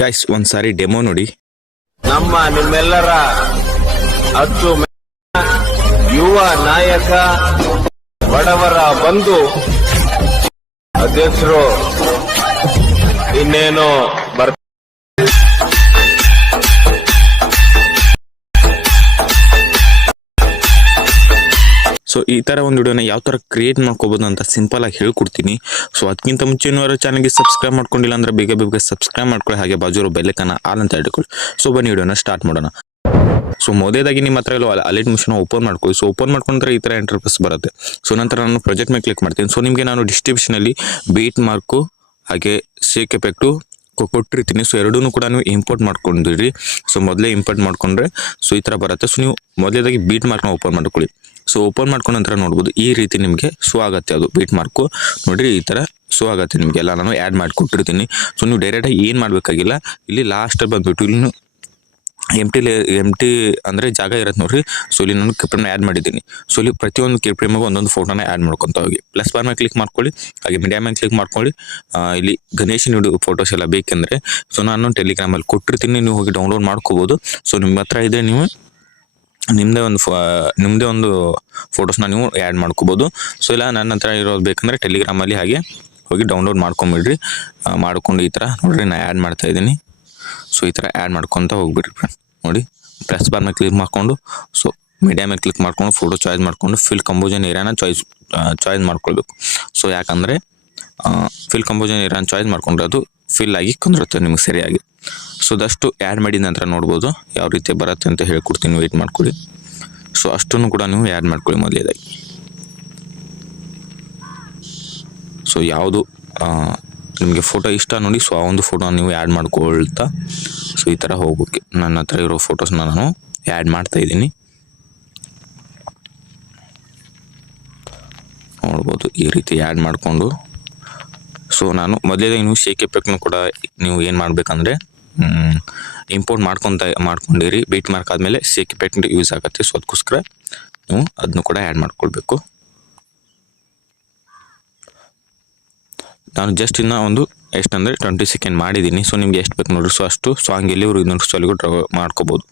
Guys ಒಂದ್ಸಾರಿ demo ನೋಡಿ. ನಿಮ್ಮೆಲ್ಲರ ಅಚ್ಚು ಯುವ ನಾಯಕ, ಬಡವರ ಬಂಧು, ಅಧ್ಯಕ್ಷರು ಇನ್ನೇನು ಸೊ ಈ ತರ ಒಂದು ವಿಡಿಯೋನ ಯಾವ ತರ ಕ್ರಿಯೇಟ್ ಮಾಡ್ಕೋಬಹುದು ಅಂತ ಸಿಂಪಲ್ ಆಗಿ ಹೇಳ್ಕೊಡ್ತೀನಿ. ಸೊ ಅದಕ್ಕಿಂತ ಮುಂಚೆ ಇನ್ನೂ ಚಾನಲ್ಗೆ ಸಬ್ಸ್ಕ್ರೈಬ್ ಮಾಡ್ಕೊಂಡಿಲ್ಲ ಅಂದ್ರೆ ಬೇಗ ಬೇಗ ಸಬ್ಸ್ಕ್ರೈಬ್ ಮಾಡ್ಕೊಳ್ಳಿ, ಹಾಗೆ ಬಾಜು ಬೆಲ್ಲೈಕನ್ನ ಆಲ್ ಅಂತ ಇಟ್ಕೊಳ್ಳಿ. ಸೊ ಬನ್ನಿ ವಿಡಿಯೋನ ಸ್ಟಾರ್ಟ್ ಮಾಡೋಣ. ಸೊ ಮೊದಲೇದಾಗಿ ನಿಮ್ಮ ಹತ್ರ ಇರೋ ಅಲರ್ಟ್ ಮಿಷನ್ ಓಪನ್ ಮಾಡ್ಕೊಳ್ಳಿ. ಸೊ ಓಪನ್ ಮಾಡ್ಕೊಂಡ್ರೆ ಈ ತರ ಇಂಟರ್ಫೇಸ್ ಬರುತ್ತೆ. ಸೊ ನಂತರ ನಾನು ಪ್ರಾಜೆಕ್ಟ್ ಮೇಲೆ ಕ್ಲಿಕ್ ಮಾಡ್ತೀನಿ. ಸೊ ನಿಮಗೆ ನಾನು ಡಿಸ್ಕ್ರಿಪ್ಷನ್ ಅಲ್ಲಿ ಬೀಟ್ ಮಾರ್ಕು ಹಾಗೆ ಶೇಕ್ ಎಫೆಕ್ಟು ಕೊಟ್ಟಿರ್ತೀನಿ. ಸೊ ಎರಡೂ ಕೂಡ ನೀವು ಇಂಪೋರ್ಟ್ ಮಾಡ್ಕೊಂಡಿರಿ. ಸೊ ಮೊದಲೇ ಇಂಪೋರ್ಟ್ ಮಾಡ್ಕೊಂಡ್ರೆ ಸೊ ಈ ತರ ಬರುತ್ತೆ. ಸೊ ನೀವು ಮೊದಲೇದಾಗಿ ಬೀಟ್ ಮಾರ್ಕ್ನ ಓಪನ್ ಮಾಡ್ಕೊಳ್ಳಿ. ಸೊ ಓಪನ್ ಮಾಡ್ಕೊಂಡ ನಂತರ ನೋಡ್ಬೋದು ಈ ರೀತಿ ನಿಮಗೆ ಶೋ ಆಗುತ್ತೆ. ಅದು ಬೀಟ್ ಮಾರ್ಕು ನೋಡ್ರಿ ಈ ತರ ಶೋ ಆಗುತ್ತೆ. ನಿಮಗೆಲ್ಲ ನಾನು ಆ್ಯಡ್ ಮಾಡಿ ಕೊಟ್ಟಿರ್ತೀನಿ. ಸೊ ನೀವು ಡೈರೆಕ್ಟಾಗಿ ಏನು ಮಾಡಬೇಕಾಗಿಲ್ಲ, ಇಲ್ಲಿ ಲಾಸ್ಟ್ ಬಂದ್ಬಿಟ್ಟು ಇಲ್ಲಿ ಎಂಟಿ ಅಂದರೆ ಜಾಗ ಇರುತ್ತೆ ನೋಡ್ರಿ. ಸೊ ಇಲ್ಲಿ ನಾನು ಕ್ಲಿಪ್ನ ಆ್ಯಡ್ ಮಾಡಿದ್ದೀನಿ. ಸೊ ಇಲ್ಲಿ ಪ್ರತಿಯೊಂದು ಕ್ಲಿಪ್ರಿಮಾಗೂ ಒಂದೊಂದು ಫೋಟೋನ ಆ್ಯಡ್ ಮಾಡ್ಕೊತ ಹೋಗಿ ಪ್ಲಸ್ ಬಾರ್ ಮೇಲೆ ಕ್ಲಿಕ್ ಮಾಡ್ಕೊಳ್ಳಿ, ಹಾಗೆ ಮೀಡಿಯಾ ಮೇಲೆ ಕ್ಲಿಕ್ ಮಾಡ್ಕೊಳ್ಳಿ. ಇಲ್ಲಿ ಗಣೇಶನ ಹಿಡಿದು ಫೋಟೋಸ್ ಎಲ್ಲ ಬೇಕೆಂದರೆ ಸೊ ನಾನು ಟೆಲಿಗ್ರಾಮಲ್ಲಿ ಕೊಟ್ಟಿರ್ತೀನಿ, ನೀವು ಹೋಗಿ ಡೌನ್ಲೋಡ್ ಮಾಡ್ಕೋಬೋದು. ಸೊ ನಿಮ್ಮ ಹತ್ರ ಇದ್ರೆ ನೀವು ನಿಮ್ಮದೇ ಒಂದು ಫೋಟೋಸ್ನ ನೀವು ಆ್ಯಡ್ ಮಾಡ್ಕೋಬೋದು. ಸೊ ಇಲ್ಲ ನನ್ನ ಹತ್ರ ಇರೋದು ಬೇಕಂದರೆ ಟೆಲಿಗ್ರಾಮಲ್ಲಿ ಹಾಗೆ ಹೋಗಿ ಡೌನ್ಲೋಡ್ ಮಾಡ್ಕೊಂಬಿಡ್ರಿ. ಮಾಡ್ಕೊಂಡು ಈ ಥರ ನೋಡಿರಿ ನಾನು ಆ್ಯಡ್ ಮಾಡ್ತಾ ಇದ್ದೀನಿ. ಸೊ ಈ ಥರ ಆ್ಯಡ್ ಮಾಡ್ಕೊತ ಹೋಗ್ಬಿಡ್ರಿ ಫ್ರೆಂಡ್ಸ್. ನೋಡಿ ಪ್ಲಸ್ ಬಾರ್ ಮೇಲೆ ಕ್ಲಿಕ್ ಮಾಡ್ಕೊಂಡು ಸೊ ಮೀಡಿಯಾ ಮೇಲೆ ಕ್ಲಿಕ್ ಮಾಡ್ಕೊಂಡು ಫೋಟೋ ಚಾಯ್ಸ್ ಮಾಡ್ಕೊಂಡು ಫಿಲ್ ಕಂಪೋಸನ್ ಏರಿಯಾನ ಚಾಯ್ಸ್ ಮಾಡ್ಕೊಳ್ಬೇಕು. ಸೊ ಯಾಕಂದರೆ ಫಿಲ್ ಕಂಪೋಸನ್ ಏರಿಯಾನ ಚಾಯ್ಸ್ ಮಾಡ್ಕೊಂಡ್ರೆ ಅದು ಫಿಲ್ ಆಗಿ ಕುಂದಿರುತ್ತೆ ನಿಮಗೆ ಸರಿಯಾಗಿ. ಸೊ ಅದಷ್ಟು ಆ್ಯಡ್ ಮಾಡಿದ ನಂತರ ನೋಡ್ಬೋದು ಯಾವ ರೀತಿ ಬರುತ್ತೆ ಅಂತ ಹೇಳ್ಕೊಡ್ತೀನಿ, ವೆಯ್ಟ್ ಮಾಡ್ಕೊಳ್ಳಿ. ಸೊ ಅಷ್ಟನ್ನು ಕೂಡ ನೀವು ಆ್ಯಡ್ ಮಾಡ್ಕೊಳ್ಳಿ ಮೊದಲೇದಾಗಿ. ಸೊ ಯಾವುದು ನಿಮಗೆ ಫೋಟೋ ಇಷ್ಟ ನೋಡಿ, ಸೊ ಆ ಒಂದು ಫೋಟೋ ನೀವು ಆ್ಯಡ್ ಮಾಡ್ಕೊಳ್ತಾ ಸೊ ಈ ಥರ ಹೋಗೋಕ್ಕೆ ನನ್ನ ಹತ್ರ ಇರೋ ಫೋಟೋಸ್ನ ನಾನು ಆ್ಯಡ್ ಮಾಡ್ತಾ ಇದ್ದೀನಿ. ನೋಡ್ಬೋದು ಈ ರೀತಿ ಆ್ಯಡ್ ಮಾಡಿಕೊಂಡು ಸೊ ನಾನು ಮೊದಲೇದಾಗಿ ನೀವು ಶೇಕ್ ಎಫೆಕ್ಟ್ನು ಕೂಡ ನೀವು ಏನು ಮಾಡಬೇಕಂದ್ರೆ ಇಂಪೋರ್ಟ್ ಮಾಡ್ಕೊಂಡಿರಿ. ಬೀಟ್ ಮಾರ್ಕ್ ಆದಮೇಲೆ ಶೇಕ್ ಎಫೆಕ್ಟ್ ಯೂಸ್ ಆಗುತ್ತೆ. ಸೊ ಅದಕ್ಕೋಸ್ಕರ ನೀವು ಅದನ್ನು ಕೂಡ ಆ್ಯಡ್ ಮಾಡ್ಕೊಳ್ಬೇಕು. ನಾನು ಜಸ್ಟ್ ಇನ್ನೂ ಒಂದು ಎಷ್ಟಂದರೆ 20 ಸೆಕೆಂಡ್ ಮಾಡಿದ್ದೀನಿ. ಸೊ ನಿಮ್ಗೆ ಎಷ್ಟು ಬೇಕು ನೋಡಿರಿ. ಸೊ ಅಷ್ಟು ಸಾಂಗ್ ಎಲ್ಲಿವರು ಇನ್ನೊಂದು ಸ್ಟೈಲ್ಗೂ ಡ್ರಾ ಮಾಡ್ಕೋಬೋದು.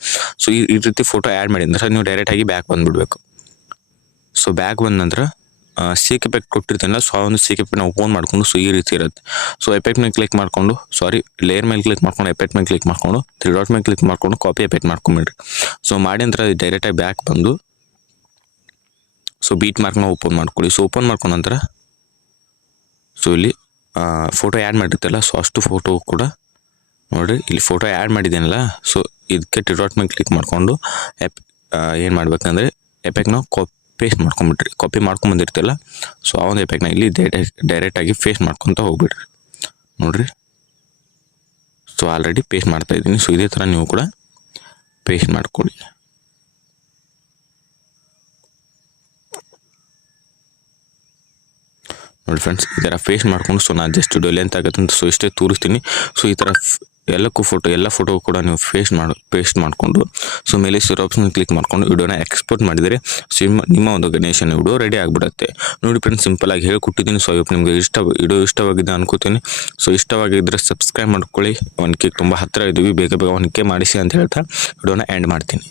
ಸೊ ಈ ರೀತಿ ಫೋಟೋ ಆ್ಯಡ್ ಮಾಡಿದ ನಂತರ ನೀವು ಡೈರೆಕ್ಟಾಗಿ ಬ್ಯಾಕ್ ಬಂದುಬಿಡ್ಬೇಕು. ಸೊ ಬ್ಯಾಕ್ ಬಂದ ನಂತರ ಶೇಕ್ ಎಫೆಕ್ಟ್ ಕೊಟ್ಟಿರ್ತಾನಲ್ಲ, ಸೊ ಆ ಒಂದು ಶೇಕ್ ಎಫೆಕ್ಟ್ನ ಓಪನ್ ಮಾಡ್ಕೊಂಡು ಸೊ ಈ ರೀತಿ ಇರುತ್ತೆ. ಸೊ ಎಫೆಕ್ಟ್ ಮೇಲೆ ಕ್ಲಿಕ್ ಮಾಡಿಕೊಂಡು ಲೇಯರ್ ಮೇಲೆ ಕ್ಲಿಕ್ ಮಾಡ್ಕೊಂಡು ಎಫೆಕ್ಟ್ ಮೇಲೆ ಕ್ಲಿಕ್ ಮಾಡ್ಕೊಂಡು 3 ಡಾಟ್ ಮೇಲೆ ಕ್ಲಿಕ್ ಮಾಡ್ಕೊಂಡು ಕಾಪಿ ಎಫೆಕ್ಟ್ ಮಾಡ್ಕೊಂಬಿಡ್ರಿ. ಸೊ ಮಾಡಿ ನಂತರ ಡೈರೆಕ್ಟಾಗಿ ಬ್ಯಾಕ್ ಬಂದು ಸೊ ಬೀಟ್ ಮಾರ್ಕ್ನ ಓಪನ್ ಮಾಡ್ಕೊಳ್ಳಿ. ಸೊ ಓಪನ್ ಮಾಡ್ಕೊಂಡ ನಂತರ ಸೊ ಇಲ್ಲಿ ಫೋಟೋ ಆ್ಯಡ್ ಮಾಡಿರ್ತಲ್ಲ, ಸೊ ಅಷ್ಟು ಫೋಟೋ ಕೂಡ ನೋಡಿರಿ ಇಲ್ಲಿ ಫೋಟೋ ಆ್ಯಡ್ ಮಾಡಿದ್ದೇನಲ್ಲ. ಸೊ ಇದಕ್ಕೆ 3 ಡಾಟ್ ಮೇಲೆ ಕ್ಲಿಕ್ ಮಾಡಿಕೊಂಡು ಏನು ಮಾಡ್ಬೇಕಂದ್ರೆ ಎಫೆಕ್ಟ್ನ ಪೇಸ್ಟ್ ಮಾಡ್ಕೊಂಬಿಟ್ರಿ. ಕಾಪಿ ಮಾಡ್ಕೊಂಬಂದಿರ್ತಲ್ಲ, ಸೊ ಆ ಒಂದು ಎಫೆಕ್ಟ್ನ ಇಲ್ಲಿ ಡೈರೆಕ್ಟಾಗಿ ಪೇಸ್ಟ್ ಮಾಡ್ಕೊತ ಹೋಗ್ಬಿಡ್ರಿ. ನೋಡಿರಿ ಸೊ ಆಲ್ರೆಡಿ ಪೇಸ್ಟ್ ಮಾಡ್ತಾ ಇದ್ದೀನಿ. ಸೊ ಇದೇ ಥರ ನೀವು ಕೂಡ ಪೇಸ್ಟ್ ಮಾಡ್ಕೊಳ್ಳಿ. ನೋಡಿ ಫ್ರೆಂಡ್ಸ್ ಈ ಥರ ಪೇಸ್ಟ್ ಮಾಡ್ಕೊಂಡು ಸೊ ನಾನು ಜಸ್ಟ್ ವಿಡಿಯೋ ಲೆಂತ್ ಆಗುತ್ತೆ ಅಂತ ಸೊ ಇಷ್ಟೇ ತೋರಿಸ್ತೀನಿ. ಸೊ ಈ ಥರ ಎಲ್ಲ ಫೋಟೋ ಕೂಡ ನೀವು ಪೇಸ್ಟ್ ಮಾಡಿಕೊಂಡು ಸೊ ಮೇಲೆ ಆಪ್ಷನ್ ಕ್ಲಿಕ್ ಮಾಡ್ಕೊಂಡು ವಿಡಿಯೋನ ಎಕ್ಸ್ಪೋರ್ಟ್ ಮಾಡಿದರೆ ಸೊ ನಿಮ್ಮ ಒಂದು ಗಣೇಶನ ವಿಡಿಯೋ ರೆಡಿ ಆಗಿಬಿಡುತ್ತೆ. ನೋಡಿ ಫ್ರೆಂಡ್ಸ್ ಸಿಂಪಲ್ ಆಗಿ ಹೇಳ್ಕೊಟ್ಟಿದ್ದೀನಿ. ಸೊ ನಿಮಗೆ ವಿಡಿಯೋ ಇಷ್ಟವಾಗಿದೆ ಅನ್ಕೋತೀನಿ. ಸೊ ಇಷ್ಟವಾಗಿದ್ದರೆ ಸಬ್ಸ್ಕ್ರೈಬ್ ಮಾಡ್ಕೊಳ್ಳಿ. 1K ತುಂಬ ಹತ್ತಿರ ಇದ್ದೀವಿ, ಬೇಗ 1K ಮಾಡಿಸಿ ಅಂತ ಹೇಳ್ತಾ ವಿಡಿಯೋನ ಎಂಡ್ ಮಾಡ್ತೀನಿ.